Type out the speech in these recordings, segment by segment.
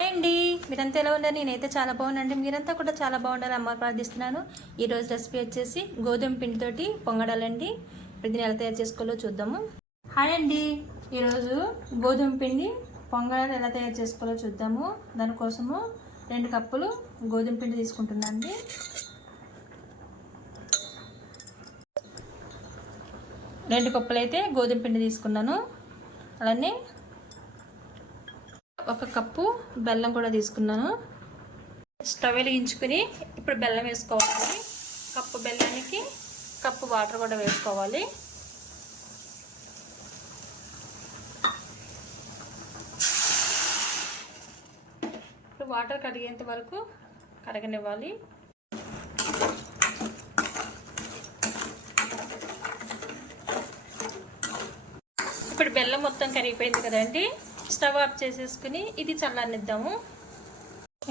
Hi అండి. మీరంతా ఎలా ఉన్నారు? నేనైతే చాలా బాగున్నానండి. మీరంతా కూడా చాలా బాగుండాలి అమ్మ ప్రార్థిస్తున్నాను. ఈరోజు రెసిపీ వచ్చేసి గోధుమ పిండితోటి పొంగడాలండి. ఇప్పుడు ఎలా తయారు చేసుకోవాలో చూద్దాము. హాయ్ అండి. ఈరోజు గోధుమ పిండి పొంగడాలు ఎలా తయారు చేసుకోవాలో చూద్దాము. దానికోసము రెండు కప్పులు గోధుమ పిండి తీసుకుంటున్నాను అండి రెండు కప్పులు అయితే గోధుమ పిండి తీసుకున్నాను. అలానే ఒక కప్పు బెల్లం కూడా తీసుకున్నాను. స్టవ్ వెలిగించుకుని ఇప్పుడు బెల్లం వేసుకోవాలి. కప్పు బెల్లానికి కప్పు వాటర్ కూడా వేసుకోవాలి. ఇప్పుడు వాటర్ కడిగేంత వరకు కరగనివ్వాలి. ఇప్పుడు బెల్లం మొత్తం కరిగిపోయింది కదండి. స్టవ్ ఆఫ్ చేసేసుకుని ఇది చల్లనిద్దాము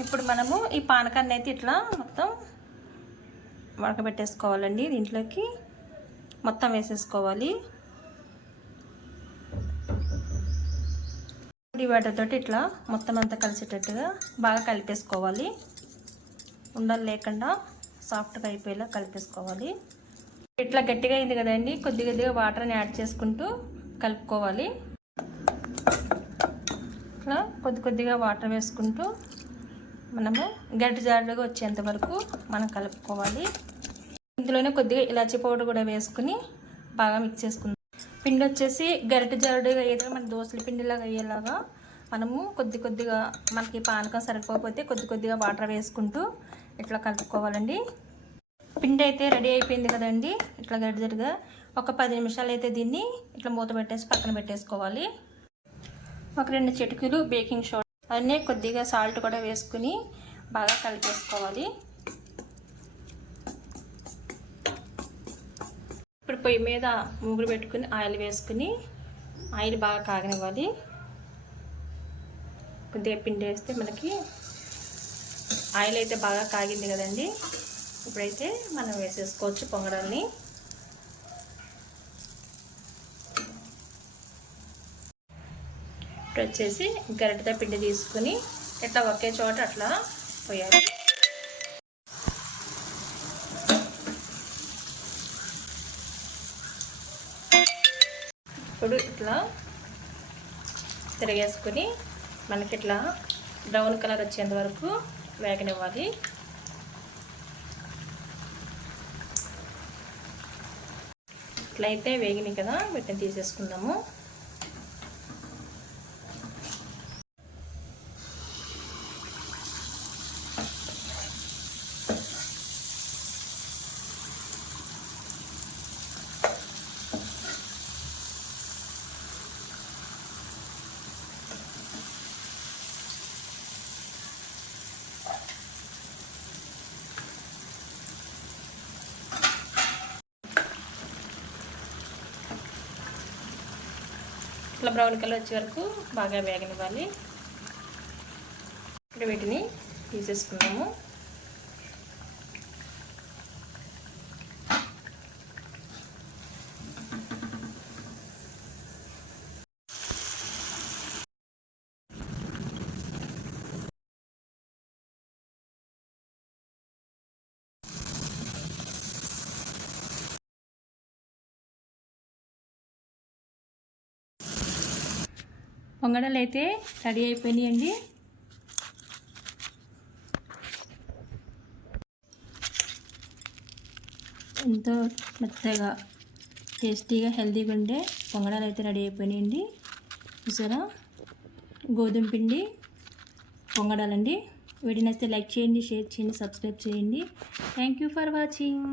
ఇప్పుడు మనము ఈ పానకాన్ని అయితే ఇట్లా మొత్తం వడకబెట్టేసుకోవాలండి దీంట్లోకి మొత్తం వేసేసుకోవాలి. ఈ వాటర్తోటి ఇట్లా మొత్తం అంతా కలిసేటట్టుగా బాగా కలిపేసుకోవాలి. ఉండలు లేకుండా సాఫ్ట్గా అయిపోయేలా కలిపేసుకోవాలి. ఇట్లా గట్టిగా అయింది కదండి కొద్ది కొద్దిగా వాటర్ని యాడ్ చేసుకుంటూ కలుపుకోవాలి. ఇట్లా కొద్ది కొద్దిగా వాటర్ వేసుకుంటూ మనము గడ్డి జారుగా వచ్చేంత వరకు మనం కలుపుకోవాలి. ఇందులోనే కొద్దిగా ఇలాచీ పౌడర్ కూడా వేసుకుని బాగా మిక్స్ చేసుకుందాం. పిండి వచ్చేసి గరిటె జారుడుగా ఏదైనా మన దోశల పిండిలాగా అయ్యేలాగా మనము కొద్ది కొద్దిగా మనకి పానకం సరిపోకపోతే కొద్ది కొద్దిగా వాటర్ వేసుకుంటూ ఇట్లా కలుపుకోవాలండి. పిండి అయితే రెడీ అయిపోయింది కదండి. ఇట్లా గడిజరిగా ఒక పది నిమిషాలు అయితే దీన్ని ఇట్లా మూత పెట్టేసి పక్కన పెట్టేసుకోవాలి. ఒక రెండు చిటుకులు బేకింగ్ సోడా అన్నీ కొద్దిగా సాల్ట్ కూడా వేసుకుని బాగా కలిపేసుకోవాలి. ఇప్పుడు పొయ్యి మీద ముగ్గురు పెట్టుకుని ఆయిల్ వేసుకుని ఆయిల్ బాగా కాగనివ్వాలి. కొద్దిగా పిండి వేస్తే మనకి ఆయిల్ అయితే బాగా కాగింది కదండి. ఇప్పుడైతే మనం వేసేసుకోవచ్చు పొంగడాల్ని. ఇప్పుడు వచ్చేసి గరిటతో పిండి తీసుకుని ఇట్లా ఒకే చోట అట్లా పోయాలి. ఇప్పుడు ఇట్లా తిరిగేసుకుని మనకి ఇట్లా బ్రౌన్ కలర్ వచ్చేంత వరకు వేగనివ్వాలి. ఇట్లా అయితే వేగినాయి కదా వీటిని తీసేసుకుందాము. ఇట్లా బ్రౌన్ కలర్ వచ్చే వరకు బాగా వేగనివ్వాలి. ఇప్పుడు వీటిని తీసేసుకున్నాము పొంగడాలు అయితే రెడీ అయిపోయినాయండి. ఎంతో మెత్తగా టేస్టీగా హెల్తీగా ఉండే పొంగడాలు అయితే రెడీ అయిపోయినాయండి. చూసారా? గోధుమ పిండి పొంగడాలండి. వీడియో నచ్చితే లైక్ చేయండి షేర్ చేయండి సబ్స్క్రైబ్ చేయండి. Thank you for watching.